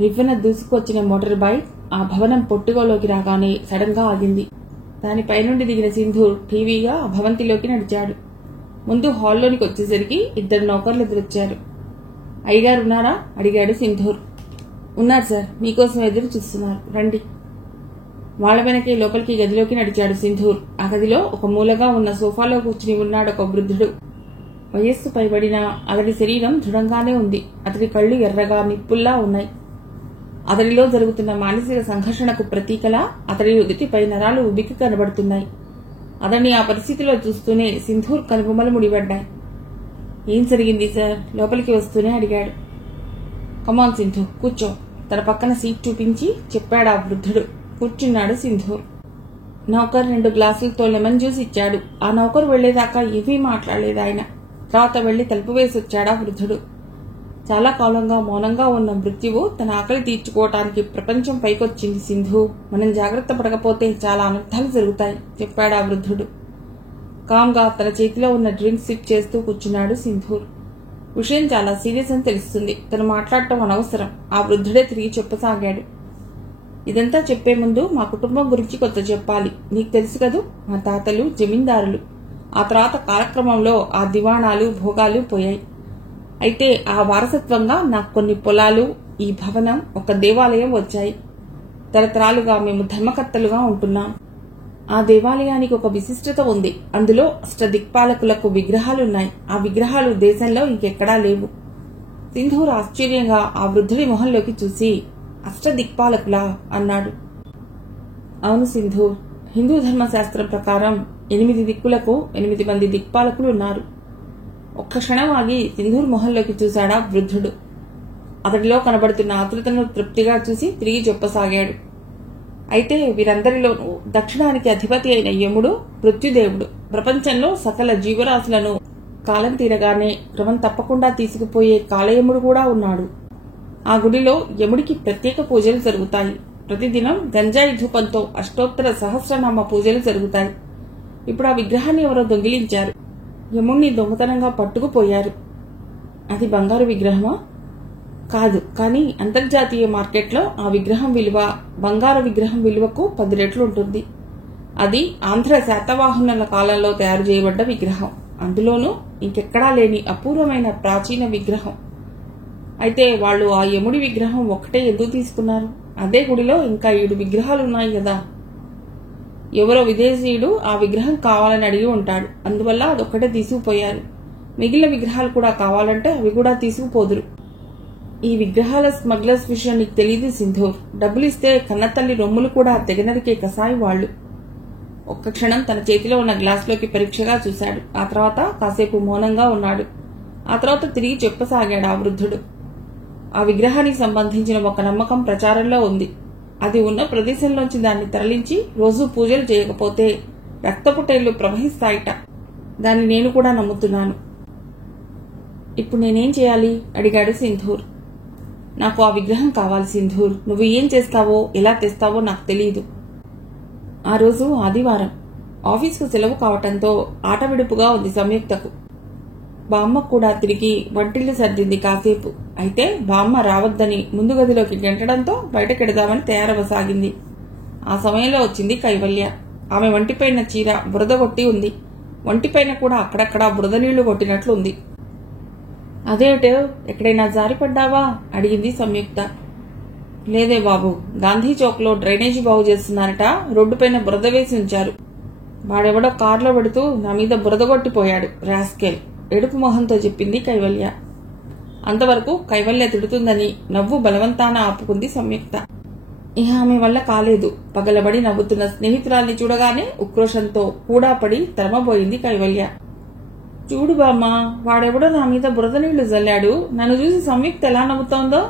రివ్వెన దూసుకొచ్చిన motor bike ఆ భవనం పొట్టుగోలోకి రాగానే సడన్ గా ఆగింది. దానిపైనుండి దిగిన సింధూర్ టీవీగా ఆ భవంతిలోకి నడిచాడు. ముందు హాల్లోనికి వచ్చేసరికి 2 నౌకర్లు ఎదురొచ్చారు. అయ్యగారు ఉన్నారా? అడిగాడు సింధూర్. ఉన్నారు సార్, మీకోసం ఎదురు చూస్తున్నారు, రండి. వాళ్ల వెనకే లోపలికి గదిలోకి నడిచాడు సింధూర్. ఆ గదిలో ఒక మూలగా ఉన్న సోఫాలో కూర్చుని ఉన్నాడు ఒక వృద్ధుడు. వయస్సు పైబడిన అతడి శరీరం దృఢంగానే ఉంది. అతడి కళ్లు ఎర్రగా నిప్పుల్లా ఉన్నాయి. అతడిలో జరుగుతున్న మానసిక సంఘర్షణకు ప్రతీకలా అతడి నుదిటిపై నరాలు ఉబికి కనబడుతున్నాయి. అతన్ని ఆ పరిస్థితిలో చూస్తూనే సింధూర్ కనుబొమ్మలు ముడిపడ్డాయి. ఏం జరిగింది సార్? లోపలికి వస్తూనే అడిగాడు. కమాన్ సింధు, కూర్చో, తన పక్కన సీట్ చూపించి చెప్పాడు ఆ వృద్ధుడు. కూర్చున్నాడు సింధూర్. నౌకర్ 2 గ్లాసులతో లెమన్ జ్యూస్ ఇచ్చాడు. ఆ నౌకరు వెళ్లేదాకా ఏమీ మాట్లాడలేదు ఆయన. తర్వాత వెళ్లి తలుపు వేసి వచ్చాడా వృద్ధుడు. చాలా కాలంగా మౌనంగా ఉన్న మృత్యువు తన ఆకలి తీర్చుకోవటానికి ప్రపంచం పైకొచ్చింది సింధు. మనం జాగ్రత్త పడకపోతే చాలా అనర్థాలు జరుగుతాయి, చెప్పాడు ఆ వృద్ధుడు. కామ్గా తన చేతిలో ఉన్న డ్రింక్ సిప్ చేస్తూ కూర్చున్నాడు సింధూర్. విషయం చాలా సీరియస్ అని తెలుస్తుంది, తను మాట్లాడటం అనవసరం, ఆ వృద్ధుడే తిరిగి చెప్పసాగాడు. ఇదంతా చెప్పే ముందు మా కుటుంబం గురించి కొత్త చెప్పాలి. నీకు తెలుసు కదూ, మా తాతలు జమీందారులు. ఆ తర్వాత కాలక్రమంలో ఆ దివాణాలు భోగాలు పోయాయి. అయితే ఆ వారసత్వంగా నాకు కొన్ని పొలాలు, ఈ భవనం, ఒక దేవాలయం వచ్చాయి. తరతరాలుగా మేము ధర్మకర్తలుగా ఉంటున్నాం. ఆ దేవాలయానికి ఒక విశిష్టత ఉంది. అందులో అష్టదిక్పాలకులకు విగ్రహాలున్నాయి. ఆ విగ్రహాలు దేశంలో ఇంకెక్కడా లేవు. సింధూర్ ఆశ్చర్యంగా ఆ వృద్ధుడి మొహంలోకి చూసి, అష్టదిక్పాలకులా అన్నాడు. అవును సింధూర్, హిందూ ధర్మశాస్త్రం ప్రకారం 8 దిక్కులకు 8 మంది దిక్పాలకులు ఉన్నారు. ఒక్క క్షణం ఆగి సింధూర్ మొహంలోకి చూశాడా వృద్ధుడు. అతడిలో కనబడుతున్న ఆతృతను తృప్తిగా చూసి తిరిగి చెప్పసాగాడు. అయితే వీరందరిలోనూ దక్షిణానికి అధిపతి అయిన యముడు మృత్యుదేవుడు. ప్రపంచంలో సకల జీవరాశులను కాలం తీరగానే క్రమం తప్పకుండా తీసుకుపోయే కాలయముడు కూడా ఉన్నాడు. ఆ గుడిలో యముడికి ప్రత్యేక పూజలు జరుగుతాయి. ప్రతిదినం గంజాయి ధూపంతో అష్టోత్తర సహస్రనామ పూజలు జరుగుతాయి. ఇప్పుడు ఆ విగ్రహాన్ని ఎవరో దొంగిలించారు. యముణ్ణి దొంగతనంగా పట్టుకుపోయారు. అది బంగారు విగ్రహమా? కాదు, కానీ అంతర్జాతీయ మార్కెట్లో ఆ విగ్రహం విలువ బంగారు విగ్రహం విలువకు 10 రెట్లు ఉంటుంది. అది ఆంధ్ర శాతవాహనుల కాలంలో తయారు చేయబడ్డ విగ్రహం. అందులోనూ ఇంకెక్కడా లేని అపూర్వమైన ప్రాచీన విగ్రహం. అయితే వాళ్ళు ఆ యముడి విగ్రహం ఒక్కటే ఎందుకు తీసుకున్నారు? అదే గుడిలో ఇంకా 7 విగ్రహాలున్నాయి కదా. ఎవరో విదేశీయుడు ఆ విగ్రహం కావాలని అడిగి ఉంటాడు. అందువల్ల అదొక్కటే తీసుకుపోయారు. మిగిలిన విగ్రహాలు కూడా కావాలంటే అవి కూడా తీసుకుపోదురు. ఈ విగ్రహాల స్మగ్లర్స్ విషయం నీకు తెలీదు సింధూర్. డబ్బులిస్తే కన్నతల్లి రొమ్ములు కూడా తెగనరికే కసాయి వాళ్లు. ఒక్క క్షణం తన చేతిలో ఉన్న గ్లాసులోకి పరీక్షగా చూశాడు. ఆ తర్వాత కాసేపు మౌనంగా ఉన్నాడు. ఆ తర్వాత తిరిగి చెప్పసాగాడు ఆ వృద్ధుడు. ఆ విగ్రహానికి సంబంధించిన ఒక నమ్మకం ప్రచారంలో ఉంది. అది ఉన్న ప్రదేశంలోంచి దాన్ని తరలించి రోజూ పూజలు చేయకపోతే రక్తపుటేళ్లు ప్రవహిస్తాయిట. దాన్ని నేను కూడా నమ్ముతున్నాను. ఇప్పుడు నేనేం చేయాలి? అడిగాడు సింధూర్. నాకు ఆ విగ్రహం కావాలి సింధూర్. నువ్వు ఏం చేస్తావో ఎలా తెస్తావో నాకు తెలియదు. ఆ రోజు ఆదివారం. ఆఫీసుకు సెలవు కావటంతో ఆట విడుపుగా ఉంది సంయుక్తకు. బామ్మ కూడా తిరిగి వంటిల్లు సర్దింది కాసేపు. అయితే బామ్మ రావద్దని ముందు గదిలోకి గెంటడంతో బయటకెడదామని తయారవసాగింది. ఆ సమయంలో వచ్చింది కైవల్య. ఆమె వంటిపైన చీర బురద కొట్టి ఉంది. వంటిపైన కూడా అక్కడక్కడా బురద నీళ్లు కొట్టినట్లుంది. అదేటో, ఎక్కడైనా జారిపడ్డావా? అడిగింది సంయుక్త. లేదే బాబు, గాంధీ చౌక్ లో డ్రైనేజీ బాగు చేస్తున్నారట. రోడ్డుపైన బురద వేసి ఉంచారు. వాడెవడో కారులో పెడుతూ నా మీద బురద కొట్టిపోయాడు రాస్కెల్, ఎడుపు మొహంతో చెప్పింది కైవల్య. అంతవరకు కైవల్య తిడుతుందని నవ్వు బలవంతాన ఆపుకుంది సంయుక్త. ఇహ ఆమె వల్ల కాలేదు. పగలబడి నవ్వుతున్న స్నేహితురాల్ని చూడగానే ఉక్రోషంతో కూడాపడి తరమబోయింది కైవల్య. చూడు బామ్మ, వాడెవడో నా మీద బురద నీళ్లు జల్లాడు. నన్ను చూసి సంయుక్త ఎలా నవ్వుతోందో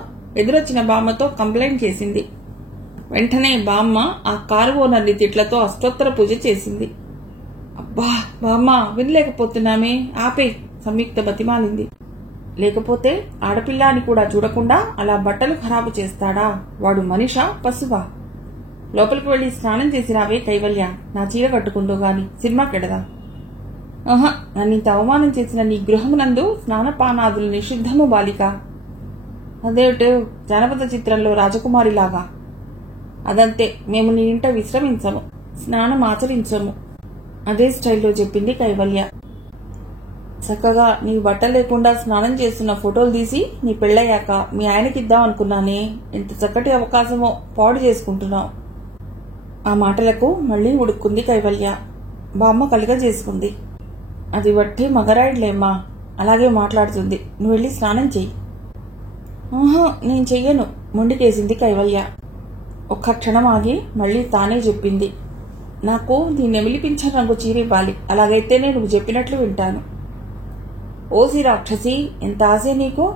ఎదురొచ్చిన బామ్మతో కంప్లైంట్ చేసింది. వెంటనే బామ్మ ఆ కారు ఓనర్ని తిట్లతో అష్టోత్తర పూజ చేసింది. అబ్బా బామ్మ, వినలేకపోతున్నామే, ఆపే, సంయుక్త బతిమాలింది. లేకపోతే ఆడపిల్ల అని కూడా చూడకుండా అలా బట్టలు ఖరాబు చేస్తాడా? వాడు మనిషా పశువా? లోపలికి వెళ్లి స్నానం చేసి రావే కైవల్య. నా చీర కట్టుకుంటూ గాని సినిమాకెడదా? ఆహా, నన్నింత అవమానం చేసిన నీ గృహమునందు స్నానపానాదులు నిషిద్ధము బాలిక. అదేమిటి జానపద చిత్రంలో రాజకుమారిలాగా? అదంతే, మేము నీ ఇంట విశ్రమించము, స్నానం ఆచరించము. అదే స్టైల్లో చెప్పింది కైవల్య. చక్కగా నీ బట్టలు లేకుండా స్నానం చేస్తున్న ఫోటోలు తీసి నీ పెళ్ళయ్యాక మీ ఆయనకిద్దాం అనుకున్నానే, ఎంత చక్కటి అవకాశమో పాడు చేసుకుంటున్నావు. ఆ మాటలకు మళ్లీ ఉడుక్కుంది కైవల్య. బామ్మ కలుగ చేసుకుంది. అది బట్టి మగరాయిడ్లేమ్మా, అలాగే మాట్లాడుతుంది. నువ్వు వెళ్ళి స్నానం చెయ్యి. ఆహా, నేను చెయ్యను, మొండికేసింది కైవల్య. ఒక్క క్షణం ఆగి మళ్లీ తానే చెప్పింది. నాకు నీ నెమిలిపించిన రంగు చీర ఇవ్వాలి, అలాగైతేనే నువ్వు చెప్పినట్లు వింటాను. ఓసి రాక్షసి, ఎంత ఆశే నీకు?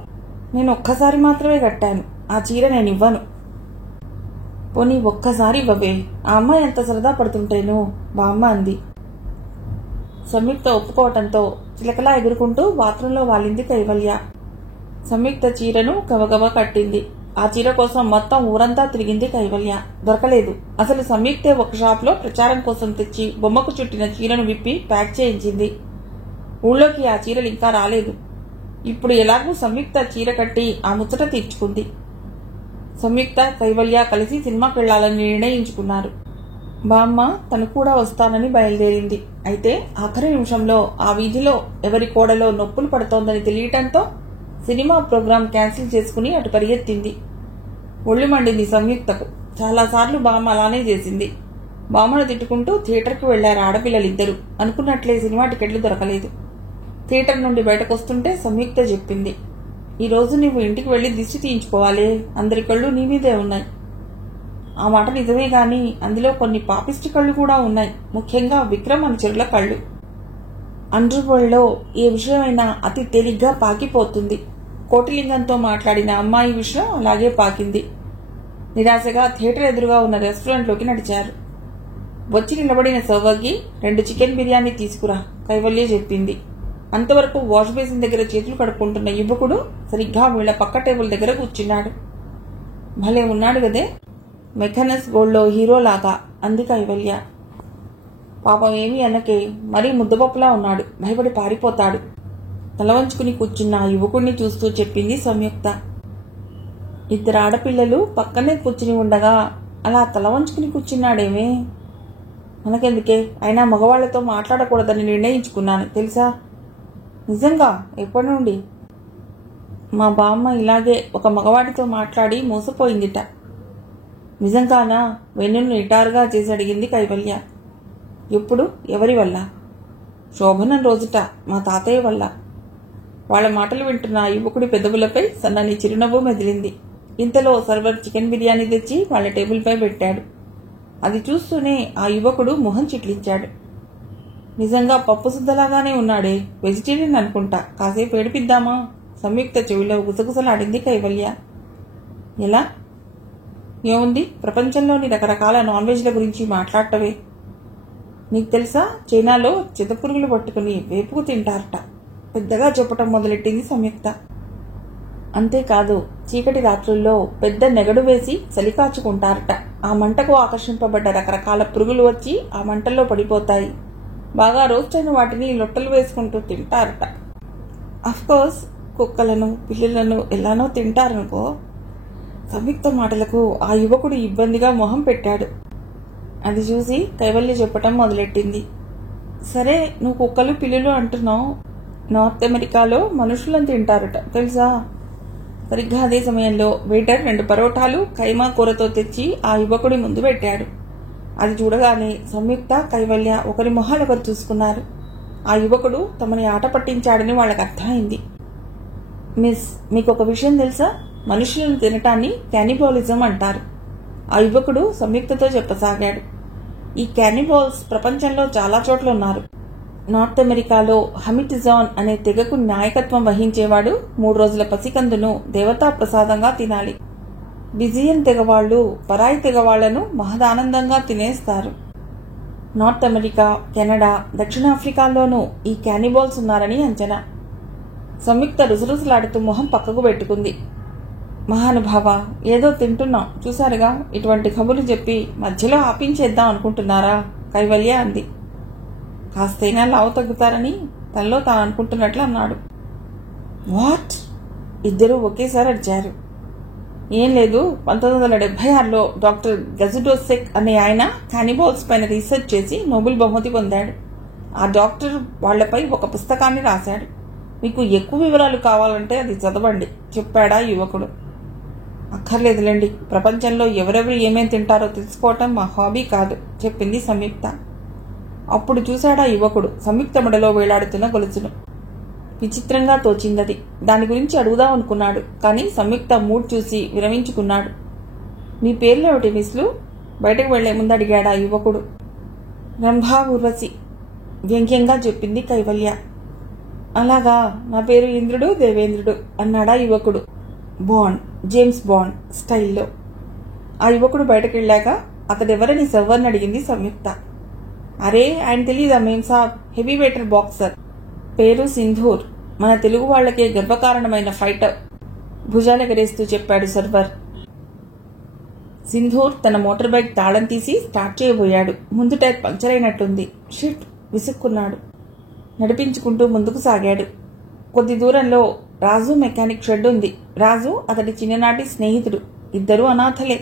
నేను ఒక్కసారి మాత్రమే కట్టాను, ఆ చీర నేను ఇవ్వను. పోనీ ఒక్కసారి ఇవ్వవే, ఆ అమ్మాయి ఎంత సరదా పడుతుంటేను, బామ్మ అంది. సంయుక్త ఒప్పుకోవటంతో చిలకలా ఎగురుకుంటూ బాత్రూంలో వాలింది కైవల్య. సంయుక్త చీరను గబగబా కట్టింది. ఆ చీర కోసం మొత్తం ఊరంతా తిరిగింది కైవల్య. దొరకలేదు. అసలు సంయుక్తే ఒక షాప్లో ప్రచారం కోసం తెచ్చి బొమ్మకు చుట్టిన చీరను విప్పి ప్యాక్ చేయించింది. ఊళ్ళోకి ఆ చీరలు ఇంకా రాలేదు. ఇప్పుడు ఎలాగూ సంయుక్త చీర కట్టి ఆ ముచ్చట తీర్చుకుంది. సంయుక్త కైవల్య కలిసి సినిమాకి వెళ్లాలని నిర్ణయించుకున్నారు. బామ్మ తను కూడా వస్తానని బయలుదేరింది. అయితే ఆఖరి నిమిషంలో ఆ వీధిలో ఎవరి కోడలో నొప్పులు పడుతోందని తెలియటంతో సినిమా ప్రోగ్రాం క్యాన్సిల్ చేసుకుని అటు పరిగెత్తింది. ఒళ్ళు మండింది సంయుక్తకు. చాలాసార్లు బామ్మ అలానే చేసింది. బామ్మను తిట్టుకుంటూ థియేటర్కు వెళ్లారు ఆడపిల్లలిద్దరూ. అనుకున్నట్లే సినిమా టికెట్లు దొరకలేదు. థియేటర్ నుండి బయటకొస్తుంటే సంయుక్త చెప్పింది, ఈ రోజు నువ్వు ఇంటికి వెళ్లి దిష్టి తీయించుకోవాలి, అందరి కళ్ళు నీ మీదే ఉన్నాయి. ఆ మాట నిజమే గాని అందులో కొన్ని పాపిష్టి కళ్ళు కూడా ఉన్నాయి, ముఖ్యంగా విక్రమ్ అనుచరుల కళ్ళు. అండర్వరల్డ్లో ఏ విషయమైనా అతి తేలిగ్గా పాకిపోతుంది. కోటిలింగంతో మాట్లాడిన అమ్మాయి విషయం అలాగే పాకింది. నిరాశగా థియేటర్ ఎదురుగా ఉన్న రెస్టారెంట్లోకి నడిచారు. వచ్చి నిలబడిన సర్వర్కి 2 చికెన్ బిర్యానీ తీసుకురా, కైవల్య చెప్పింది. అంతవరకు వాష్ బేసిన్ దగ్గర చేతులు కడుక్కుంటున్న యువకుడు సరిగ్గా వీళ్ల పక్క టేబుల్ దగ్గర కూర్చున్నాడు. భలే ఉన్నాడు గదే, మెకానస్ గోల్డ్లో హీరోలాగా అంది కైవల్య. పాపం ఏమీ అనకే, మరీ ముద్దపప్పులా ఉన్నాడు, భయపడి పారిపోతాడు. తల వంచుకుని కూర్చున్న ఆ యువకుడిని చూస్తూ చెప్పింది సంయుక్త. 2 ఆడపిల్లలు పక్కనే కూర్చుని ఉండగా అలా తల వంచుకుని కూర్చున్నాడేమే? మనకెందుకే, అయినా మగవాళ్లతో మాట్లాడకూడదని నిర్ణయించుకున్నాను తెలుసా? నిజంగా? ఎప్పటి నుండి? మా బామ్మ ఇలాగే ఒక మగవాడితో మాట్లాడి మోసపోయిందిట. నిజంగానా? వెన్నును నిటారుగా చేసి అడిగింది కైవల్య. ఎప్పుడు? ఎవరి వల్ల? శోభనం రోజుట మా తాతయ్య వల్ల. వాళ్ల మాటలు వింటున్న ఆ యువకుడి పెదవులపై సన్నని చిరునవ్వు మెదిలింది. ఇంతలో సర్వర్ చికెన్ బిర్యానీ తెచ్చి వాళ్ల టేబుల్పై పెట్టాడు. అది చూస్తూనే ఆ యువకుడు మొహం చిట్లించాడు. నిజంగా పప్పు సుద్దలాగానే ఉన్నాడే, వెజిటేరియన్ అనుకుంటా, కాసేపు ఏడిపిద్దామా? సంయుక్త చెవిలో గుసగుసలాడింది కైవల్య. ఎలా? ఏముంది, ప్రపంచంలోని రకరకాల నాన్ వెజ్ల గురించి మాట్లాడటవే. నీకు తెలుసా, చైనాలో చితపురుగులు పట్టుకుని వేపుకు తింటారట, పెద్దగా చెప్పటం మొదలెట్టింది సంయుక్త. అంతేకాదు, చీకటి రాత్రుల్లో పెద్ద నెగడు వేసి చలికాచుకుంటారట. ఆ మంటకు ఆకర్షింపబడ్డ రకరకాల పురుగులు వచ్చి ఆ మంటల్లో పడిపోతాయి. బాగా రోస్ట్ అయిన వాటిని లొట్టలు వేసుకుంటూ తింటారట. అఫ్కోర్స్ కుక్కలను పిల్లులను ఎలానో తింటారనుకో. సంయుక్త మాటలకు ఆ యువకుడు ఇబ్బందిగా మొహం పెట్టాడు. అది చూసి కైవల్య చెప్పటం మొదలెట్టింది. సరే, నువ్వు కుక్కలు పిల్లులు అంటున్నావు, నార్త్ అమెరికాలో మనుషులను తింటారట తెలుసా? సరిగ్గా అదే సమయంలో వెయిటర్ 2 పరోటాలు కైమా కూరతో తెచ్చి ఆ యువకుడి ముందు పెట్టాడు. అది చూడగానే సంయుక్త కైవల్య ఒకరి మొహాలొకరు చూసుకున్నారు. ఆ యువకుడు తమని ఆట పట్టించాడని వాళ్ళకి అర్థమైంది. మిస్, మీకు ఒక విషయం తెలుసా? మనుషులను తినటాన్ని క్యానిబాలిజం అంటారు. ఆ యువకుడు సంయుక్తతో చెప్పసాగాడు. ఈ క్యానిబాల్స్ ప్రపంచంలో చాలా చోట్ల ఉన్నారు. నార్త్ అమెరికాలో హమిటిజాన్ అనే తెగకు నాయకత్వం వహించేవాడు 3 రోజుల పసికందును దేవతా ప్రసాదంగా తినాలి. బిజియన్ తెగవాళ్లు పరాయి తెగవాళ్లను మహదానందంగా తినేస్తారు. నార్త్ అమెరికా, కెనడా, దక్షిణాఫ్రికాల్లోనూ ఈ క్యానిబాల్స్ ఉన్నారని అంచనా. సంయుక్త రుసరుసలాడుతూ మొహం పక్కకు పెట్టుకుంది. మహానుభావ, ఏదో తింటున్నాం చూశారుగా, ఇటువంటి కబుర్లు చెప్పి మధ్యలో ఆపించేద్దాం అనుకుంటున్నారా? కైవల్య అంది. కాస్తైనా లావు తగ్గుతారని తనలో తాను అనుకుంటున్నట్లు అన్నాడు. వాట్? ఇద్దరూ ఒకేసారి అడిచారు. ఏం లేదు, 1976లో డాక్టర్ గజుడోసెక్ అనే ఆయన కానిబాల్స్ పైన రీసెర్చ్ చేసి నోబెల్ బహుమతి పొందాడు. ఆ డాక్టర్ వాళ్లపై ఒక పుస్తకాన్ని రాశాడు. మీకు ఎక్కువ వివరాలు కావాలంటే అది చదవండి చెప్పాడా యువకుడు. అక్కర్లేదులేండి, ప్రపంచంలో ఎవరెవరు ఏమేం తింటారో తెలుసుకోవటం మా హాబీ కాదు చెప్పింది సంయుక్త. అప్పుడు చూశాడా యువకుడు సంయుక్త మెడలో వేలాడుతున్న గొలుసును. విచిత్రంగా తోచిందది. దాని గురించి అడుగుదాం అనుకున్నాడు. కానీ సంయుక్త మూడ్ చూసి విరమించుకున్నాడు. మీ పేర్లేమిటి మిస్లు? బయటకు వెళ్లే ముందు అడిగాడా యువకుడు. రంభా ఊర్వశి వ్యంగ్యంగా చెప్పింది కైవల్య. అలాగా, నా పేరు ఇంద్రుడు దేవేంద్రుడు అన్నాడా యువకుడు బాండ్, జేమ్స్ బాండ్ స్టైల్లో. ఆ యువకుడు బయటకు వెళ్ళాక అతడెవరని సర్వర్ని అడిగింది సంయుక్త. అరే, ఆయన తెలీదా మేం సాబ్, హెవీ వెయిటర్ బాక్సర్, పేరు సింధూర్, మన తెలుగు వాళ్లకే గర్వకారణమైన ఫైటర్ భుజాలెగరేస్తూ చెప్పాడు సర్వర్. సింధూర్ తన మోటార్ బైక్ తాళం తీసి స్టార్ట్ చేయబోయాడు. ముందు టైర్ పంక్చర్ అయినట్టుంది. షిట్ విసుక్కున్నాడు. నడిపించుకుంటూ ముందుకు సాగాడు. కొద్ది దూరంలో రాజు మెకానిక్ షెడ్ ఉంది. రాజు అతడి చిన్ననాటి స్నేహితుడు. ఇద్దరూ అనాథలే.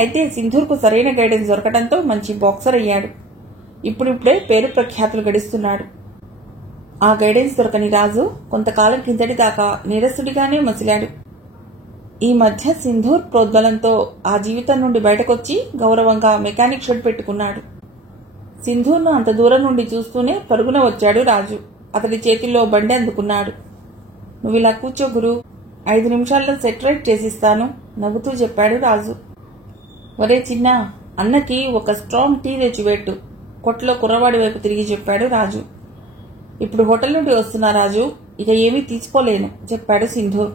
అయితే సింధూర్కు సరైన గైడెన్స్ దొరకడంతో మంచి బాక్సర్ అయ్యాడు. ఇప్పుడిప్పుడే పేరు ప్రఖ్యాతులు గడిస్తున్నాడు. ఆ గైడెన్స్ దొరకని రాజు కొంతకాలం కిందటి దాకా నీరసుడిగానే మసిలాడు. ఈ మధ్య సింధూర్ ప్రోద్బలంతో ఆ జీవితం నుండి బయటకొచ్చి గౌరవంగా మెకానిక్ షెడ్ పెట్టుకున్నాడు. సింధూర్ను అంత దూరం నుండి చూస్తూనే పరుగున వచ్చాడు రాజు. అతడి చేతిలో బండి అందుకున్నాడు. నువ్విలా కూర్చో గురు, 5 నిమిషాల్లో సెట్ రైట్ చేసిస్తాను నవ్వుతూ చెప్పాడు రాజు. ఒరే చిన్న, అన్నకి ఒక స్ట్రాంగ్ టీ తెచ్చిపెట్టు కొట్లో కుర్రవాడి వైపు తిరిగి చెప్పాడు రాజు. ఇప్పుడు హోటల్ నుండి వస్తున్నా రాజు, ఇక ఏమీ తీసుకోలేను చెప్పాడు సింధూర్.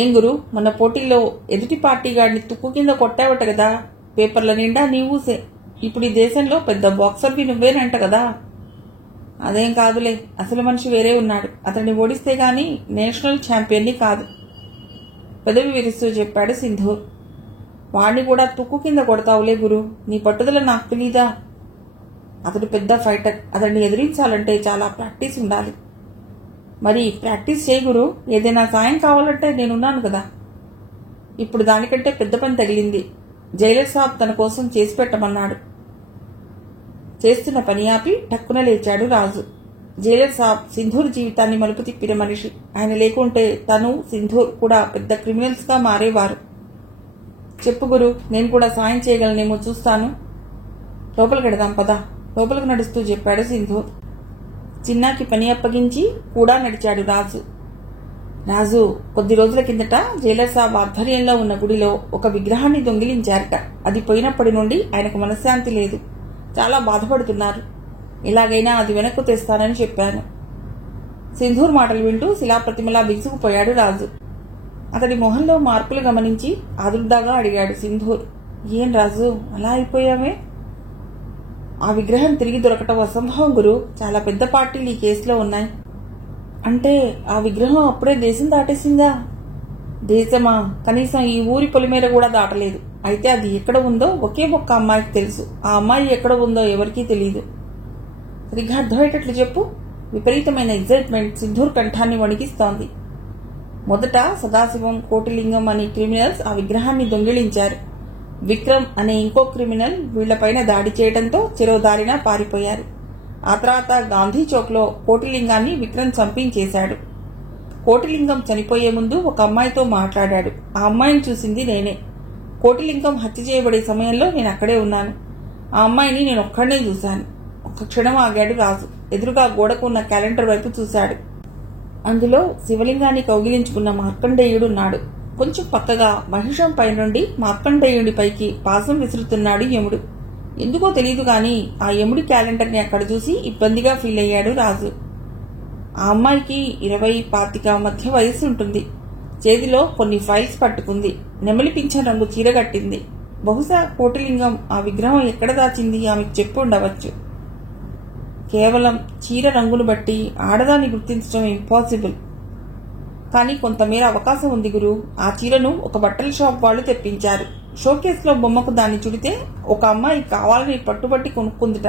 ఏం గురు, మన పోటీల్లో ఎదుటి పార్టీ గాడిని తుక్కు కింద కొట్టావట కదా, పేపర్ల నిండా నీ ఊసే. ఇప్పుడు ఈ దేశంలో పెద్ద బాక్సర్వి నువ్వేనంట కదా. అదేం కాదులే, అసలు మనిషి వేరే ఉన్నాడు. అతన్ని ఓడిస్తే గాని నేషనల్ ఛాంపియన్ని కాదు పెదవి విరుస్తూ చెప్పాడు సింధూర్. వాణ్ణి కూడా తుక్కు కింద కొడతావులే గురు, నీ పట్టుదల నాకు తెలీదా. అతడు పెద్ద ఫైటర్. అతన్ని ఎదిరించాలంటే చాలా ప్రాక్టీస్ ఉండాలి. మరి ప్రాక్టీస్ చేయి గురు, ఏదైనా సాయం కావాలంటే నేనున్నాను కదా. ఇప్పుడు దానికంటే పెద్ద పని తగిలింది. జైలర్ సాబ్ తన కోసం చేసి పెట్టమన్నాడు. చేస్తున్న పని ఆపి టక్కున లేచాడు రాజు. జైలర్ సాబ్ సింధూర్ జీవితాన్ని మలుపు తిప్పిన మనిషి. ఆయన లేకుంటే తను సింధూర్ కూడా పెద్ద క్రిమినల్స్ గా మారేవారు. చెప్పు గురు, నేను కూడా సాయం చేయగలనేమో చూస్తాను. లోపలికి వెడదాం పదా, లోపలికి నడుస్తూ చెప్పాడు సింధూర్. చిన్నాకి పని అప్పగించి కూడా నడిచాడు రాజు. రాజు, కొద్ది రోజుల కిందట జైలర్ సాబ్ ఆధ్వర్యంలో ఉన్న గుడిలో ఒక విగ్రహాన్ని దొంగిలించారట. అది పోయినప్పటి నుండి ఆయనకు మనశ్శాంతి లేదు. చాలా బాధపడుతున్నారు. ఎలాగైనా అది వెనక్కు తెస్తానని చెప్పాను. సింధూర్ మాటలు వింటూ శిలాప్రతిమలా బిగుసుకుపోయాడు రాజు. అతడి మొహంలో మార్పులు గమనించి ఆదుర్దాగా అడిగాడు సింధూర్. ఏం రాజు, అలా అయిపోయామే? ఆ విగ్రహం తిరిగి దొరకటం అసంభవం గురు. చాలా పెద్ద పార్టీలు ఈ కేసులో ఉన్నాయి. అంటే ఆ విగ్రహం అప్పుడే దేశం దాటేసిందా? దేశమా, కనీసం ఈ ఊరి పొలిమేర కూడా దాటలేదు. అయితే అది ఎక్కడ ఉందో ఒకే ఒక్క అమ్మాయికి తెలుసు. ఆ అమ్మాయి ఎక్కడ ఉందో ఎవరికీ తెలియదు. సరిగ్గా అర్థమయ్యేటట్లు చెప్పు. విపరీతమైన ఎగ్జైట్మెంట్ సింధూర్ కంఠాన్ని వణికిస్తోంది. మొదట సదాశివం, కోటిలింగం అనే క్రిమినల్స్ ఆ విగ్రహాన్ని దొంగిలించారు. విక్రమ్ అనే ఇంకో క్రిమినల్ వీళ్లపైన దాడి చేయడంతో చెరోదారిన పారిపోయారు. ఆ తర్వాత గాంధీ చౌక్ లో కోటిలింగాన్ని విక్రమ్ చంపించేశాడు. కోటిలింగం చనిపోయే ముందు ఒక అమ్మాయితో మాట్లాడాడు. ఆ అమ్మాయిని చూసింది నేనే. కోటిలింగం హత్య చేయబడే సమయంలో నేను అక్కడే ఉన్నాను. ఆ అమ్మాయిని నేను ఒక్కడనే చూశాను. ఒక్క క్షణం ఆగాడు రాజు. ఎదురుగా గోడకు ఉన్న క్యాలెండర్ వైపు చూశాడు. అందులో శివలింగాన్ని కౌగిలించుకున్న మార్కండేయుడున్నాడు. కొంచెం పక్కగా మహిషం పై నుండి మార్కండేయుడి పైకి పాసం విసురుతున్నాడు యముడు. ఎందుకో తెలియదు గాని ఆ యముడి క్యాలెండర్ని అక్కడ చూసి ఇబ్బందిగా ఫీల్ అయ్యాడు రాజు. ఆ అమ్మాయికి 20-25 మధ్య వయస్సు ఉంటుంది. చేతిలో కొన్ని ఫైల్స్ పట్టుకుంది. నెమలి పింఛం రంగు చీర కట్టింది. బహుశా కోటిలింగం ఆ విగ్రహం ఎక్కడ దాచింది ఆమెకు చెప్పు ఉండవచ్చు. కేవలం చీర రంగును బట్టి ఆడదాన్ని గుర్తించడం ఇంపాసిబుల్. కానీ కొంతమేర అవకాశం ఉంది గురు. ఆ చీరను ఒక బట్టల షాప్ వాళ్ళు తెప్పించారు. షోకేస్ లో బొమ్మకు దాన్ని చుడితే ఒక అమ్మాయి కావాలని పట్టుబట్టి కొనుక్కుందిట.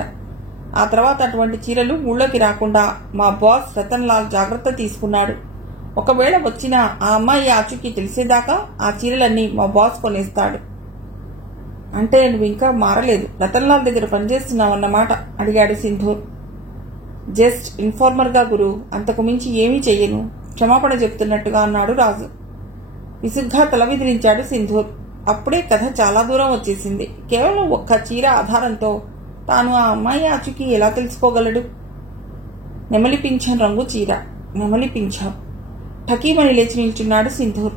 ఆ తర్వాత అటువంటి చీరలు ఊళ్ళోకి రాకుండా మా బాస్ రతన్ లాల్ జాగ్రత్త తీసుకున్నాడు. ఒకవేళ వచ్చిన ఆ అమ్మాయి ఆచూకీ తెలిసేదాకా ఆ చీరలన్నీ మా బాస్ కొనేస్తాడు. అంటే నువ్వు ఇంకా మారలేదు, రతన్లాల్ దగ్గర పనిచేస్తున్నావన్నమాట అడిగాడు సింధూర్. జస్ట్ ఇన్ఫార్మర్ గా గురు, అంతకు మించి ఏమీ చెయ్యను, క్షమాపణ చెప్తున్నట్టుగా అన్నాడు రాజు. విసుగ్గా తల విదిలించాడు సింధూర్. అప్పుడే కథ చాలా దూరం వచ్చేసింది. కేవలం ఒక్క చీర ఆధారంతో తాను ఆ అమ్మాయి ఆచూకీ ఎలా తెలుసుకోగలడు? నెమలి పింఛం రంగు చీర, నెమలి పింఛం. ఠకీమని లేచి నిల్చున్నాడు సింధూర్.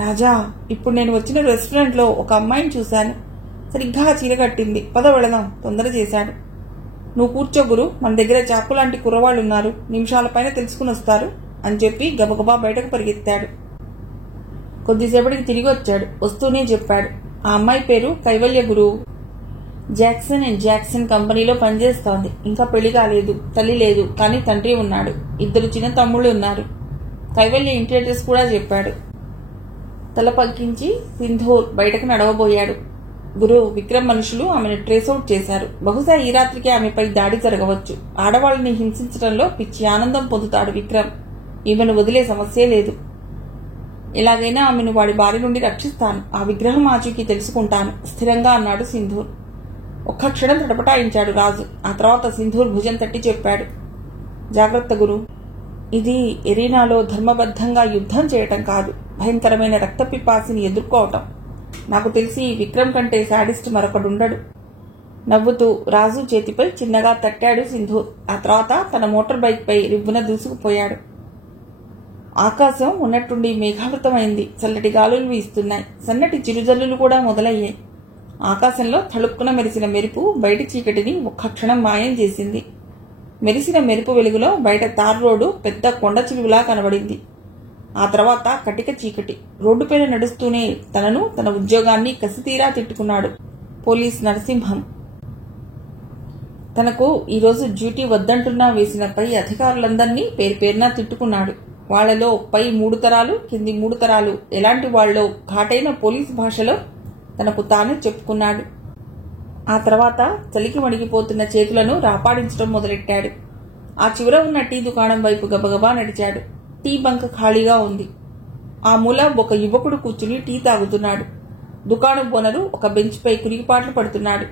రాజా, ఇప్పుడు నేను వచ్చిన రెస్టారెంట్ లో ఒక అమ్మాయిని చూశాను, సరిగ్గా చీర కట్టింది. పద వెళదాం, తొందర చేశాడు. నువ్వు కూర్చో గురు, మన దగ్గర చాకు లాంటి కుర్రవాళ్ళున్నారు, నిమిషాల పైన తెలుసుకుని వస్తారు అని చెప్పి గబగబా బయటకు పరిగెత్తాడు. కొద్దిసేపటికి తిరిగి వచ్చాడు. వస్తూనే చెప్పాడు, ఆ అమ్మాయి పేరు కైవల్య గురు. జాక్సన్ అండ్ జాక్సన్ కంపెనీలో పనిచేస్తోంది. ఇంకా పెళ్లి కాలేదు, తల్లి లేదు, కానీ తండ్రి ఉన్నాడు. 2 చిన్న తమ్ముళ్ళు ఉన్నారు. కైవల్య ఇంటి అడ్రస్ కూడా చెప్పాడు. తల పక్కించి సింధూర్ బయటకు నడవబోయాడు. గురు, విక్రమ్ మనుషులు ఆమెను ట్రేసౌట్ చేశారు. బహుశా ఈ రాత్రికి ఆమెపై దాడి జరగవచ్చు. ఆడవాళ్ళని హింసించడంలో పిచ్చి ఆనందం పొందుతాడు విక్రమ్. ఈమెను వదిలే సమస్యే లేదు. ఎలాగైనా ఆమెను వాడి బారి నుండి రక్షిస్తాను. ఆ విగ్రహం ఆచూకీ తెలుసుకుంటాను స్థిరంగా అన్నాడు సింధూర్. ఒక్క క్షణం తటపటాయించాడు రాజు. ఆ తర్వాత సింధూర్ భుజం తట్టి చెప్పాడు, జాగ్రత్త గురు, ఇది ఎరీనాలో ధర్మబద్ధంగా యుద్ధం చేయటం కాదు, భయంకరమైన రక్తపిపాసిని ఎదుర్కోవటం. నాకు తెలిసి విక్రమ్ కంటే శాడిస్ట్ మరొకడుండడు. నవ్వుతూ రాజు చేతిపై చిన్నగా తట్టాడు సింధూర్. ఆ తర్వాత తన మోటార్ బైక్ పై రివ్వున దూసుకుపోయాడు. ఆకాశం ఉన్నట్టుండి మేఘావృతమైంది. చల్లటి గాలులు వీస్తున్నాయి. సన్నటి చిరుజల్లులు కూడా మొదలయ్యాయి. ఆకాశంలో తళుక్కున మెరిసిన మెరుపు బయటి చీకటిని ఒక్క క్షణం మాయం చేసింది. మెరిసిన మెరుపు వెలుగులో బయట తార్ రోడ్డు పెద్ద కొండ చిలువులా కనబడింది. ఆ తర్వాత కటిక చీకటి. రోడ్డుపైన నడుస్తూనే తనను, తన ఉద్యోగాన్ని కసితీరా తిట్టుకున్నాడు పోలీస్ నరసింహం. తనకు ఈరోజు డ్యూటీ వద్దంటున్నా వేసిన పై అధికారులందరినీ పేరు పేరునా తిట్టుకున్నాడు. వాళ్లలో పై 3 తరాలు, కింది 3 తరాలు ఎలాంటి వాళ్లో ఘాటైన పోలీస్ భాషలో తనకు తానే చెప్పుకున్నాడు. ఆ తర్వాత చలికి వణికిపోతున్న చేతులను రాపాడించడం మొదలెట్టాడు. ఆ చివర ఉన్న టీ దుకాణం వైపు గబగబా నడిచాడు. టీ బంక్ ఖాళీగా ఉంది. ఆ మూల ఒక యువకుడు కూర్చుని టీ తాగుతున్నాడు. దుకాణం ఓనరు ఒక బెంచ్ పై కురికిపాట్లు పడుతున్నాడు.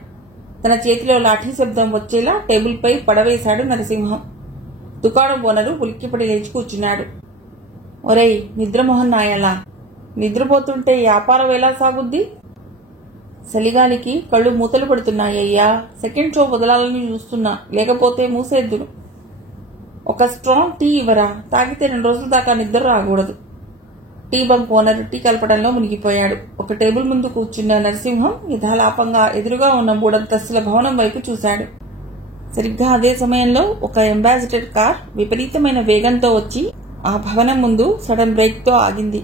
తన చేతిలో లాఠీ శబ్దం వచ్చేలా టేబుల్ పై పడవేశాడు నరసింహం. దుకాణం ఓనరు ఉలిక్కిపడి లేచి కూర్చున్నాడు. ఒరేయ్ నిద్రమోహన్ నాయలా, నిద్రపోతుంటే వ్యాపారం ఎలా సాగుద్ది? చలిగాలికి కళ్ళు మూతలు పడుతున్నాయ్యా. సెకండ్ షో వదలాలని చూస్తున్నా, లేకపోతే మూసేద్దును. ఒక స్ట్రాంగ్ టీ ఇవ్వరా, తాగితే 2 రోజుల దాకా నిద్ర రాకూడదు. టీ బంక్ ఓనర్ టీ కలపడంలో మునిగిపోయాడు. ఒక టేబుల్ ముందు కూర్చున్న నరసింహం యథాలాపంగా ఎదురుగా ఉన్న 3 అంతస్తుల భవనం వైపు చూశాడు. సరిగ్గా అదే సమయంలో ఒక అంబాసిడర్ కార్ విపరీతమైన వేగంతో వచ్చి ఆ భవనం ముందు సడన్ బ్రేక్ తో ఆగింది.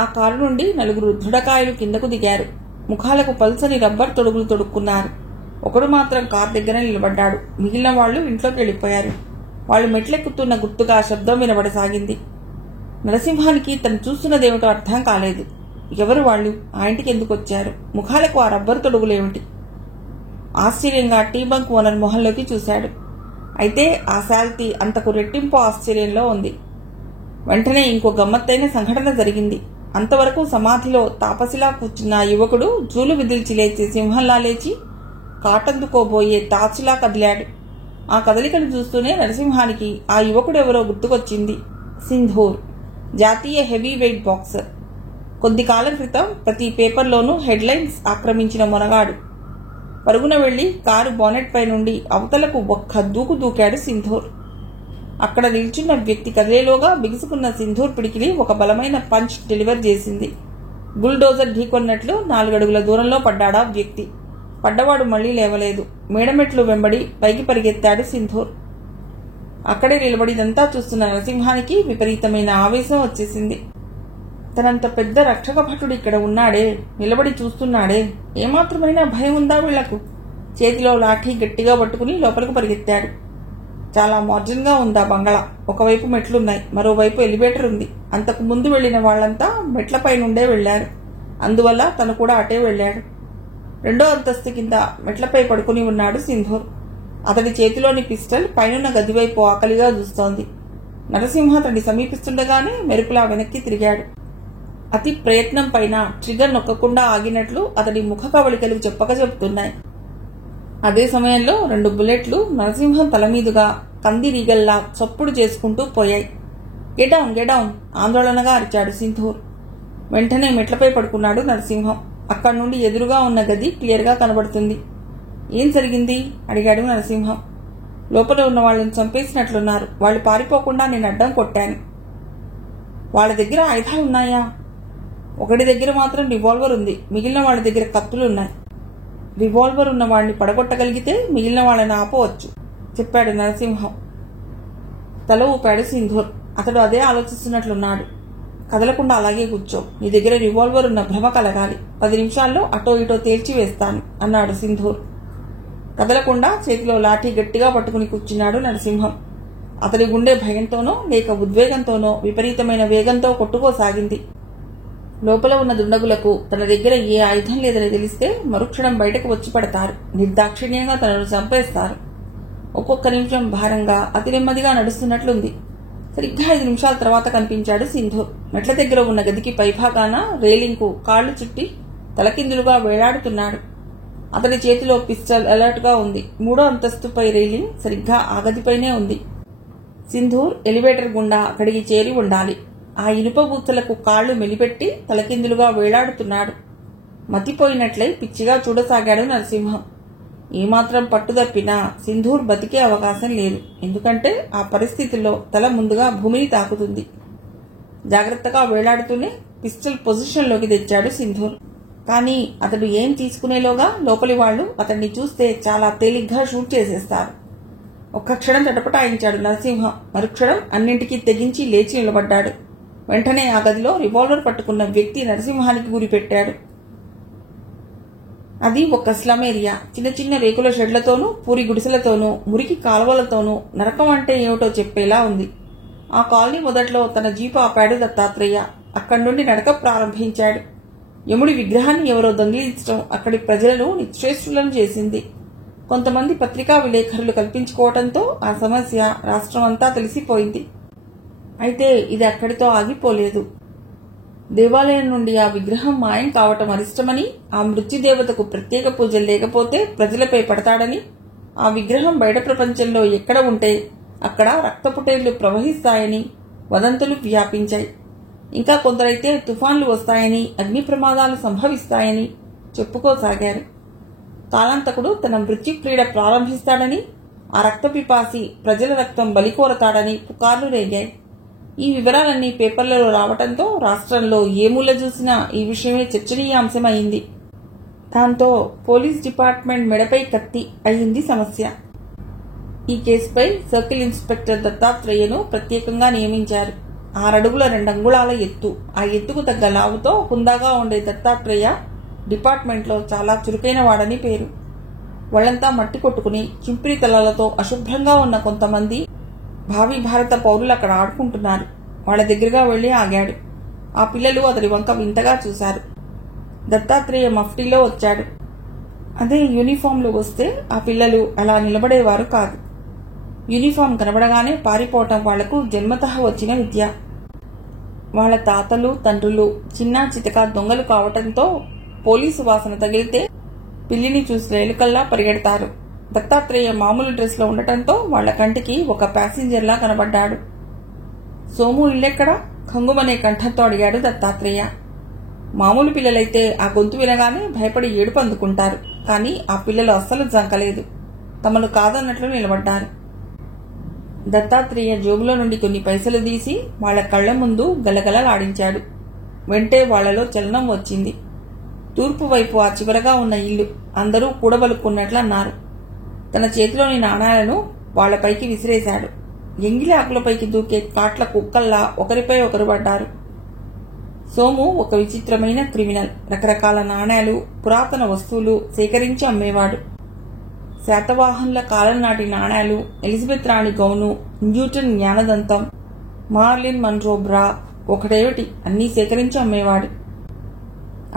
ఆ కారు నుండి 4 దృఢకాయలు కిందకు దిగారు. ముఖాలకు పల్సని రబ్బర్ తొడుగులు తొడుక్కున్నారు. ఒకడు మాత్రం కారు దగ్గర నిలబడ్డాడు. మిగిలిన వాళ్లు ఇంట్లోకి వెళ్లిపోయారు. వాళ్లు మెట్లెక్కుతున్న గుర్తుగా శబ్దం వినబడసాగింది. నరసింహానికి తను చూస్తున్నదేమిటో అర్థం కాలేదు. ఎవరు వాళ్లు? ఆ ఇంటికి ఎందుకు వచ్చారు? ముఖాలకు ఆ రబ్బర్ తొడుగులేమిటి? ఆశ్చర్యంగా టీ బంక్ ఓనర్ మొహంలోకి చూశాడు. అయితే ఆ శాల్తీ అంతకు రెట్టింపు ఆశ్చర్యంలో ఉంది. వెంటనే ఇంకో గమ్మత్తైన సంఘటన జరిగింది. అంతవరకు సమాధిలో తాపసిలా కూర్చున్న యువకుడు జూలు విదిల్చి లేచి సింహంలా లేచి కాటందుకోబోయే తాచులా కదిలాడు. ఆ కదలికను చూస్తూనే నరసింహానికి ఆ యువకుడెవరో గుర్తుకొచ్చింది. సింధూర్, జాతీయ హెవీ వెయిట్ బాక్సర్. కొద్ది కాలం క్రితం ప్రతి పేపర్లోనూ హెడ్లైన్స్ ఆక్రమించిన మొనగాడు. పరుగున వెళ్లి కారు బానెట్ పై నుండి అవతలకు ఒక్క దూకు దూకాడు సింధూర్. అక్కడ నిల్చున్న వ్యక్తి కదిలేలోగా బిగుసుకున్న సింధూర్ పిడికిలి ఒక బలమైన పంచ్ డెలివర్ చేసింది. బుల్డోజర్ ఢీకొన్నట్లు 4 అడుగుల దూరంలో పడ్డాడా వ్యక్తి. పడ్డవాడు మళ్లీ లేవలేదు. మేడమెట్లు వెంబడి పైకి పరిగెత్తాడు సింధూర్. అక్కడే నిలబడిదంతా చూస్తున్న నరసింహానికి విపరీతమైన ఆవేశం వచ్చేసింది. తనంత పెద్ద రక్షక భటుడు ఇక్కడ ఉన్నాడే, నిలబడి చూస్తున్నాడే, ఏమాత్రమైనా భయం ఉందా వీళ్లకు? చేతిలో లాఠీ గట్టిగా పట్టుకుని లోపలికి పరిగెత్తాడు. చాలా మోడర్న్ గా ఉందా బంగళా. ఒకవైపు మెట్లున్నాయి, మరోవైపు ఎలివేటర్ ఉంది. అంతకు ముందు వెళ్లిన వాళ్లంతా మెట్లపై నుండే వెళ్లారు. అందువల్ల తను కూడా అటే వెళ్లాడు. 2వ అంతస్తు కింద మెట్లపై పడుకుని ఉన్నాడు సింధూర్. అతడి చేతిలోని పిస్టల్ పైనున్న గదివైపు ఆకలిగా చూస్తోంది. నరసింహ అతన్ని సమీపిస్తుండగానే మెరుపులా వెనక్కి తిరిగాడు. అతి ప్రయత్నం పైన ట్రిగర్ నొక్కకుండా ఆగినట్లు అతడి ముఖ కవళికలు చెప్పక చెబుతున్నాయి. అదే సమయంలో 2 బుల్లెట్లు నరసింహం తలమీదుగా కందిరీగల్లా చప్పుడు చేసుకుంటూ పోయాయి. గెడౌన్ గెడౌన్ ఆందోళనగా అరిచాడు సింధూర్. వెంటనే మెట్లపై పడుకున్నాడు నరసింహం. అక్కడి నుండి ఎదురుగా ఉన్న గది క్లియర్గా కనబడుతుంది. ఏం జరిగింది అడిగాడు నరసింహం. లోపల ఉన్న వాళ్ళని చంపేసినట్లున్నారు. వాళ్ళు పారిపోకుండా నేను అడ్డం కొట్టాను. వాళ్ళ దగ్గర ఆయుధాలున్నాయా? ఒకటి దగ్గర మాత్రం రివాల్వర్ ఉంది. మిగిలిన వాళ్ళ దగ్గర కత్తులున్నాయి. రివాల్వర్ ఉన్న వాడిని పడగొట్టగలిగితే మిగిలిన వాళ్ళని ఆపవచ్చు చెప్పాడు నరసింహం. తల ఊపాడు సింధూర్. అతడు అదే ఆలోచిస్తున్నట్లున్నాడు. కదలకుండా అలాగే కూర్చో. నీ దగ్గర రివాల్వర్ ఉన్న భ్రమ కలగాలి. 10 నిమిషాల్లో అటో ఇటో తేల్చి వేస్తాను అన్నాడు సింధూర్. కదలకుండా చేతిలో లాఠీ గట్టిగా పట్టుకుని కూర్చున్నాడు నరసింహం. అతడి గుండె భయంతోనో లేక ఉద్వేగంతోనో విపరీతమైన వేగంతో కొట్టుకోసాగింది. లోపల ఉన్న దుండగులకు తన దగ్గర ఏ ఆయుధం లేదని తెలిస్తే మరుక్షణం బయటకు వచ్చి పడతారు. నిర్దాక్షిణ్యంగా తనను చంపేస్తారు. ఒక్కొక్క నిమిషం భారంగా అతి నెమ్మదిగా నడుస్తున్నట్లుంది. సరిగ్గా 5 నిమిషాల తర్వాత కనిపించాడు సింధూర్. మెట్ల దగ్గర ఉన్న గదికి పైభాగాన రేలింగ్ కు కాళ్లు చుట్టి తలకిందులుగా వేలాడుతున్నాడు. అతడి చేతిలో పిస్టల్ అలర్ట్ గా ఉంది. 3వ అంతస్తుపై రైలింగ్ సరిగ్గా ఆ గదిపైనే ఉంది. సింధూర్ ఎలివేటర్ గుండా అక్కడికి చేరి ఉండాలి. ఆ ఇనుప బూతులకు కాళ్లు మెలిపెట్టి తలకిందులుగా వేలాడుతున్నాడు. మతిపోయినట్లై పిచ్చిగా చూడసాగాడు నరసింహం. ఏమాత్రం పట్టుదప్పినా సింధూర్ బతికే అవకాశం లేదు. ఎందుకంటే ఆ పరిస్థితిలో తల ముందుగా భూమిని తాకుతుంది. జాగ్రత్తగా వేలాడుతూనే పిస్టల్ పొజిషన్లోకి తెచ్చాడు సింధూర్. కానీ అతడు ఏం తీసుకునేలోగా లోపలి వాళ్లు అతన్ని చూస్తే చాలా తేలిగ్గా షూట్ చేసేస్తారు. ఒక్క క్షణం తటపటాయించాడు నరసింహం. మరుక్షణం అన్నింటికీ తెగించి లేచి నిలబడ్డాడు. వెంటనే ఆ గదిలో రివాల్వర్ పట్టుకున్న వ్యక్తి నరసింహానికి గురిపెట్టాడు. అది ఒక స్లమ్ ఏరియా. చిన్న చిన్న రేకుల షెడ్లతోనూ పూరి గుడిసెలతోనూ మురికి కాలువలతోనూ నరకం అంటే ఏమిటో చెప్పేలా ఉంది. ఆ కాలనీ మొదట్లో తన జీపు ఆపాడు దత్తాత్రేయ. అక్కడి నుండి నడక ప్రారంభించాడు. యముడి విగ్రహాన్ని ఎవరో దొంగిలించడం అక్కడి ప్రజలను నిశ్చేష్టులను చేసింది. కొంతమంది పత్రికా విలేకరులు కల్పించుకోవడంతో ఆ సమస్య రాష్ట్రమంతా తెలిసిపోయింది. అయితే ఇది అక్కడితో ఆగిపోలేదు. దేవాలయం నుండి ఆ విగ్రహం మాయం కావటం అరిష్టమని, ఆ మృత్యుదేవతకు ప్రత్యేక పూజలు లేకపోతే ప్రజలపై పడతాడని, ఆ విగ్రహం బయట ప్రపంచంలో ఎక్కడ ఉంటే అక్కడ రక్తపుటేళ్లు ప్రవహిస్తాయని వదంతులు వ్యాపించాయి. ఇంకా కొందరైతే తుఫాన్లు వస్తాయని, అగ్ని ప్రమాదాలు సంభవిస్తాయని చెప్పుకోసాగారు. కాలాంతకుడు తన మృత్యుక్రీడ ప్రారంభిస్తాడని, ఆ రక్తపిపాసి ప్రజల రక్తం బలికోరతాడని పుకార్లు రేగాయి. ఈ వివరాలన్నీ పేపర్లలో రావడంతో రాష్ట్రంలో ఏ మూల చూసినా ఈ విషయమే చర్చనీయాంశమైంది. దాంతో పోలీస్ డిపార్ట్మెంట్ మెడపై కత్తి అయింది సమస్య. ఈ కేసుపై సర్కిల్ ఇన్స్పెక్టర్ దత్తాత్రేయను ప్రత్యేకంగా నియమించారు. 6 అడుగుల 2 అంగుళాల ఎత్తు. ఆ ఎత్తుకు తగ్గ లావుతో హుందాగా ఉండే దత్తాత్రేయ డిపార్ట్మెంట్లో చాలా చురుకైన వాడని పేరు. వాళ్లంతా మట్టి కొట్టుకుని చింపిరి తలలతో అశుభ్రంగా ఉన్న కొంతమంది భావి భారత పౌరులు అక్కడ ఆడుకుంటున్నారు. వాళ్ల దగ్గరగా వెళ్లి ఆగాడు. ఆ పిల్లలు అతడి వంక వింతగా చూశారు. దత్తాత్రేయ మఫ్టీలో వచ్చాడు. అదే యూనిఫామ్లో వస్తే ఆ పిల్లలు అలా నిలబడేవారు కాదు. యూనిఫామ్ కనబడగానే పారిపోవటం వాళ్లకు జన్మతః వచ్చిన విద్య. వాళ్ల తాతలు తండ్రులు చిన్నా చితక దొంగలు కావటంతో పోలీసు వాసన తగిలితే పిల్లిని చూసిన ఎలుకల్లా పరిగెడతారు. దత్తాత్రేయ మామూలు డ్రెస్ లో ఉండటంతో వాళ్ల కంటికి ఒక ప్యాసింజర్లా కనబడ్డాడు. సోము ఇల్లెక్కడా? ఖంగుమనే కంఠంతో అడిగాడు దత్తాత్రేయ. మామూలు పిల్లలైతే ఆ గొంతు వినగానే భయపడి ఏడుపు అందుకుంటారు. కానీ ఆ పిల్లలు అస్సలు జంకలేదు. తమను కాదన్నట్లు నిలబడ్డారు. దత్తాత్రేయ జోబులో నుండి కొన్ని పైసలు తీసి వాళ్ల కళ్ల ముందు గలగలలాడించాడు. వెంటే వాళ్లలో చలనం వచ్చింది. తూర్పు వైపు ఆ చివరగా ఉన్న ఇల్లు. అందరూ కూడబలుక్కున్నట్లన్నారు. తన చేతిలోని నాణాలను వాళ్లపైకి విసిరేశాడు. ఎంగిలి ఆకులపైకి దూకే కాట్ల కుక్కల్లా ఒకరిపై ఒకరు పడ్డారు. సోము ఒక విచిత్రమైన క్రిమినల్. రకరకాల నాణేలు, పురాతన వస్తువులు సేకరించి అమ్మేవాడు. శాతవాహనుల కాలం నాటి నాణేలు, ఎలిజబెత్ రాణి గౌను, న్యూటన్ జ్ఞానదంతం, మార్లిన్ మన్రో బ్రా, ఒకటేమిటి అన్నీ సేకరించి అమ్మేవాడు.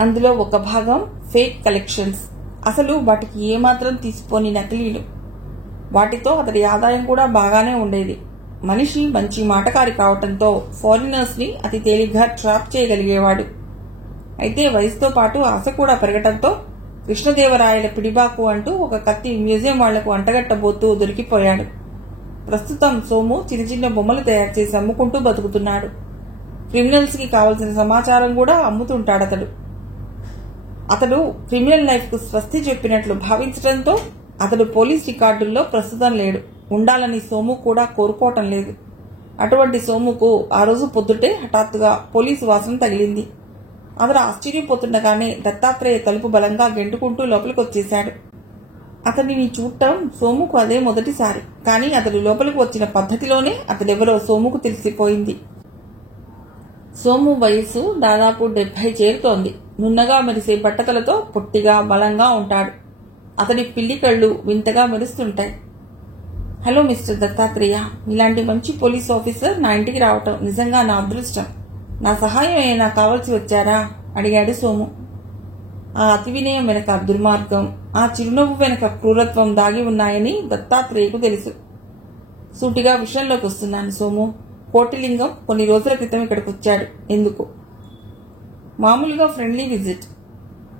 అందులో ఒక భాగం ఫేక్ కలెక్షన్స్. అసలు వాటికి ఏమాత్రం తీసిపోని నకిలీలు. వాటితో అతడి ఆదాయం కూడా బాగానే ఉండేది. మనిషి మంచి మాటకారి కావటంతో ఫారినర్స్ ని అతి తేలిగ్గా ట్రాప్ చేయగలిగేవాడు. అయితే వయసుతో పాటు ఆశ కూడా పెరగటంతో కృష్ణదేవరాయల పిడిబాకు అంటూ ఒక కత్తి మ్యూజియం వాళ్లకు అంటగట్టబోతూ దొరికిపోయాడు. ప్రస్తుతం సోము చిన్న చిన్న బొమ్మలు తయారు చేసి అమ్ముకుంటూ బతుకుతున్నాడు. క్రిమినల్స్ కి కావలసిన సమాచారం కూడా అమ్ముతుంటాడతడు. అతడు క్రిమినల్ లైఫ్ కు స్వస్తి చెప్పినట్లు భావించడంతో అతడు పోలీస్ రికార్డుల్లో ప్రస్తుతం లేడు. ఉండాలని సోము కూడా కోరుకోవటం లేదు. అటువంటి సోముకు ఆ రోజు పొద్దుటే హఠాత్తుగా పోలీసు వాసన తగిలింది. అతడు ఆశ్చర్యపోతుండగానే దత్తాత్రేయ తలుపు బలంగా గెంటుకుంటూ లోపలికి వచ్చేశాడు. అతడిని చూడటం సోముకు అదే మొదటిసారి. కానీ అతడు లోపలికి వచ్చిన పద్ధతిలోనే అతడెవరో సోముకు తెలిసిపోయింది. సోము వయస్సు దాదాపు 70 చేరుతోంది. నున్నగా మెరిసే బట్టతలతో పొట్టిగా బలంగా ఉంటాడు. అతడి పిల్లి కళ్ళు వింతగా మెరుస్తుంటాయి. హలో మిస్టర్ దత్తాత్రేయ, ఇలాంటి మంచి పోలీస్ ఆఫీసర్ నా ఇంటికి రావటం నిజంగా నా అదృష్టం. నా సహాయం ఏమైనా కావాల్సి వచ్చారా అడిగాడు సోము. ఆ అతి వినయం వెనక దుర్మార్గం, ఆ చిరునవ్వు వెనక క్రూరత్వం దాగి ఉన్నాయని దత్తాత్రేయకు తెలుసు. సూటిగా విషయంలోకి వస్తున్నాను సోము. కోటిలింగం కొన్ని రోజుల క్రితం ఇక్కడికి వచ్చాడు. ఎందుకు? మామూలుగా ఫ్రెండ్లీ విజిట్.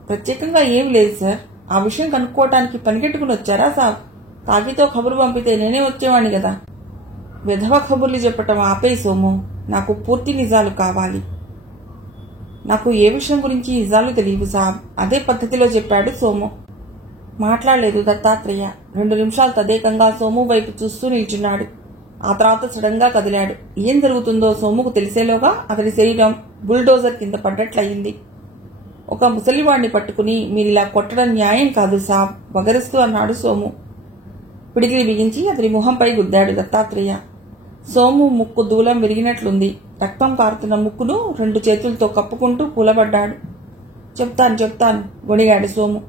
ప్రత్యేకంగా ఏం లేదు సార్. ఆ విషయం కనుక్కోవటానికి పనికెట్టుకుని వచ్చారా సార్? కాకితో కబురు పంపితే నేనే వచ్చేవాణ్ణి కదా. విధవ కబుర్లు చెప్పటం ఆపేయి సోము. నాకు పూర్తి నిజాలు కావాలి. నాకు ఏ విషయం గురించి నిజాలు తెలియవు సాబ్. అదే పద్ధతిలో చెప్పాడు సోము. మాట్లాడలేదు దత్తాత్రేయ. 2 నిమిషాలు తదేకంగా సోము వైపు చూస్తూ నిల్చున్నాడు. ఆ తర్వాత సడన్ గా కదిలాడు. ఏం జరుగుతుందో సోముకు తెలిసేలోగా అతడి శరీరం బుల్డోజర్ కింద పడ్డట్లయింది. ఒక ముసలివాడిని పట్టుకుని మీరిలా కొట్టడం న్యాయం కాదు సాబ్ వగరుస్తూ అన్నాడు సోము. పిడికిలి బిగించి అతడి మొహంపై గుద్దాడు దత్తాత్రేయ. సోము ముక్కు దూలం విరిగినట్లుంది. రక్తం కారుతున్న ముక్కును 2 చేతులతో కప్పుకుంటూ కూలబడ్డాడు. చెప్తాను గొణిగాడు సోము.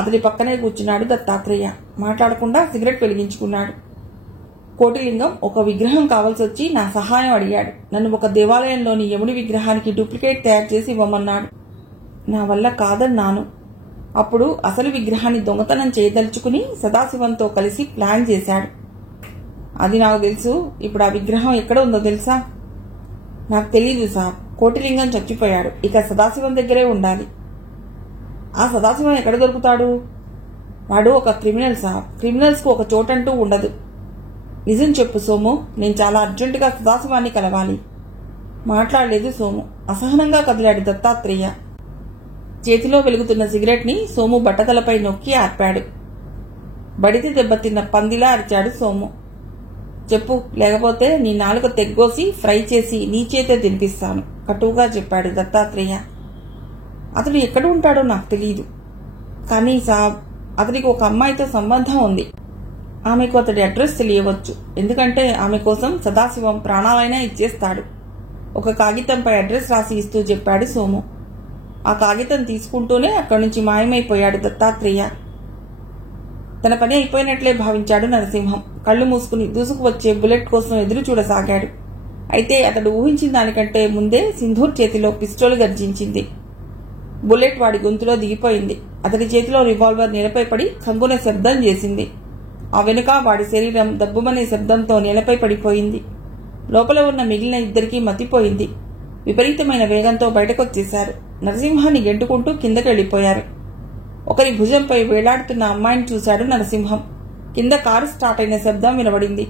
అతడి పక్కనే కూర్చున్నాడు దత్తాత్రేయ. మాట్లాడకుండా సిగరెట్ వెలిగించుకున్నాడు. కోటిలింగం ఒక విగ్రహం కావాల్సి వచ్చి నా సహాయం అడిగాడు. నన్ను ఒక దేవాలయంలోని యముని విగ్రహానికి డూప్లికేట్ తయారు చేసి ఇవ్వమన్నాడు. నా వల్ల కాదన్నాను. అప్పుడు అసలు విగ్రహాన్ని దొంగతనం చేయదలుచుకుని సదాశివంతో కలిసి ప్లాన్ చేశాడు. అది నాకు తెలుసు. ఇప్పుడు ఆ విగ్రహం ఎక్కడ ఉందో తెలుసా? నాకు తెలీదు సాబ్. కోటిలింగం చచ్చిపోయాడు. ఇక సదాశివం దగ్గరే ఉండాలి. ఆ సదాశివం ఎక్కడ దొరుకుతాడు? వాడు ఒక క్రిమినల్ సాబ్. క్రిమినల్స్ కు ఒక చోటంటూ ఉండదు. నిజం చెప్పు సోము. నేను చాలా అర్జెంటుగా సదాశివాన్ని కలవాలి. మాట్లాడలేదు సోము. అసహనంగా కదిలాడు దత్తాత్రేయ. చేతిలో వెలుగుతున్న సిగరెట్ ని సోము బట్టతలపై నొక్కి ఆర్పాడు. బడితి దెబ్బతిన్న పందిలా అరిచాడు సోము. చెప్పు, లేకపోతే నీ నాలుక తెగ్గోసి ఫ్రై చేసి నీ చేతే తినిపిస్తాను కటువుగా చెప్పాడు దత్తాత్రేయ. అతడు ఎక్కడ ఉంటాడో నాకు తెలియదు. కానీ సాబ్, అతడికి ఒక అమ్మాయితో సంబంధం ఉంది. ఆమెకు అతడి అడ్రస్ తెలియవచ్చు. ఎందుకంటే ఆమె కోసం సదాశివం ప్రాణాలైనా ఇచ్చేస్తాడు. ఒక కాగితంపై అడ్రస్ రాసి ఇస్తూ చెప్పాడు సోము. ఆ కాగితం తీసుకుంటూనే అక్కడి నుంచి మాయమైపోయాడు దత్తాత్రేయ. తన పని అయిపోయినట్లే భావించాడు నరసింహం. కళ్లు మూసుకుని దూసుకు వచ్చే బుల్లెట్ కోసం ఎదురు చూడసాగాడు. అయితే అతడు ఊహించిన దానికంటే ముందే సింధూర్ చేతిలో పిస్టోల్ గర్జించింది. బుల్లెట్ వాడి గొంతులో దిగిపోయింది. అతడి చేతిలో రివాల్వర్ నేలపై పడి కంగున శబ్దం చేసింది. ఆ వెనుక వాడి శరీరం దబ్బుమనే శబ్దంతో నేలపై పడిపోయింది. లోపల ఉన్న మిగిలిన ఇద్దరికీ మతిపోయింది. విపరీతమైన వేగంతో బయటకొచ్చేశారు. నరసింహాన్ని గెంటుకుంటూ కిందకి వెళ్లిపోయారు. ఒకరి భుజంపై వేలాడుతున్న అమ్మాయిని చూశాడు నరసింహం. కింద కారు స్టార్ట్ అయిన శబ్దం వినబడింది.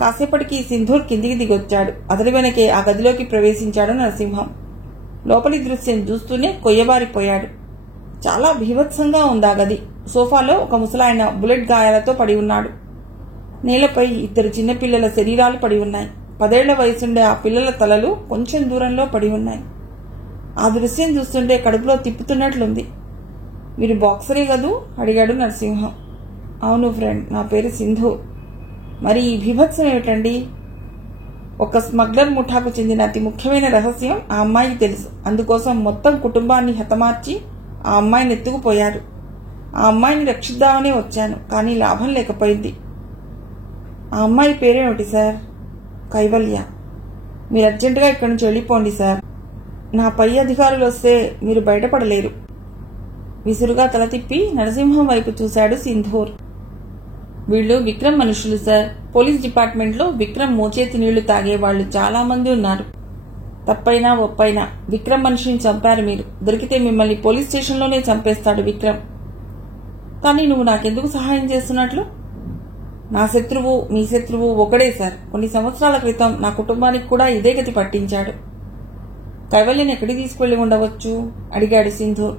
కాసేపటికి సింధూర్ కిందికి దిగొచ్చాడు. అతడి వెనకే ఆ గదిలోకి ప్రవేశించాడు నరసింహం. లోపలి దృశ్యం చూస్తూనే కొయ్యబారిపోయాడు. చాలా భీభత్సంగా ఉందా గది. సోఫాలో ఒక ముసలాయన బుల్లెట్ గాయాలతో పడి ఉన్నాడు. నేలపై 2 చిన్నపిల్లల శరీరాలు పడి ఉన్నాయి. 10 ఏళ్ల వయసుండే ఆ పిల్లల తలలు కొంచెం దూరంలో పడి ఉన్నాయి. ఆ దృశ్యం చూస్తుంటే కడుపులో తిప్పుతున్నట్లుంది. మీరు బాక్సరే కదూ అడిగాడు నరసింహం. అవును ఫ్రెండ్, నా పేరు సింధు. మరి ఈ భీభత్సం ఏమిటండి? ఒక స్మగ్లర్ ముఠాకు చెందిన అతి ముఖ్యమైన రహస్యం ఆ అమ్మాయికి తెలుసు. అందుకోసం మొత్తం కుటుంబాన్ని హతమార్చి ఆ అమ్మాయిని ఎత్తుకుపోయారు. ఆ అమ్మాయిని రక్షిద్దామనే వచ్చాను, కానీ లాభం లేకపోయింది. ఆ అమ్మాయి పేరేమిటి సార్? కైవల్య. మీరు అర్జెంటుగా ఇక్కడి నుంచి వెళ్ళిపోండి సార్. నా పై అధికారులు వస్తే మీరు బయటపడలేరు. విసురుగా తల తిప్పి నరసింహం వైపు చూశాడు సింధూర్. వీళ్ళు విక్రమ్ మనుషులు సార్. పోలీస్ డిపార్ట్మెంట్లో విక్రమ్ మోచేతి నీళ్లు తాగే వాళ్ళు చాలా మంది ఉన్నారు. తప్పైనా ఒప్పైనా విక్రమ్ మనిషిని చంపారు మీరు. దొరికితే మిమ్మల్ని పోలీస్ స్టేషన్లోనే చంపేస్తాడు విక్రమ్. కానీ నువ్వు నాకెందుకు సహాయం చేస్తున్నట్లు? నా శత్రువు మీ శత్రువు ఒకడే సార్. కొన్ని సంవత్సరాల క్రితం నా కుటుంబానికి కూడా ఇదే గతి పట్టించాడు. కైవల్యని ఎక్కడికి తీసుకువెళ్లి ఉండవచ్చు అడిగాడు సింధూర్.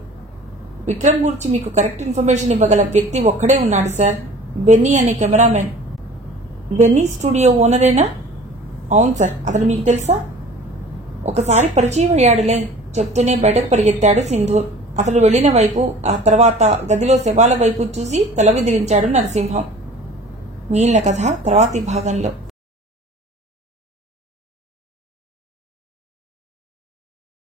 విక్రమ్ గురించి మీకు కరెక్ట్ ఇన్ఫర్మేషన్ ఇవ్వగల వ్యక్తి ఒక్కడే ఉన్నాడు సార్, బెన్నీ అనే కెమెరామెన్. బెన్నీ స్టూడియో ఓనరేనా? అవును సార్. అతను మీకు తెలుసా? ఒకసారి పరిచయం అయ్యాడులే చెప్తూనే బయటకు పరిగెత్తాడు సింధూర్. అతడు వెళ్లిన వైపు, ఆ తర్వాత గదిలో శవాల వైపు చూసి తల విదిలించాడు నరసింహం. మిగిలిన కథ తర్వాతి భాగంలో.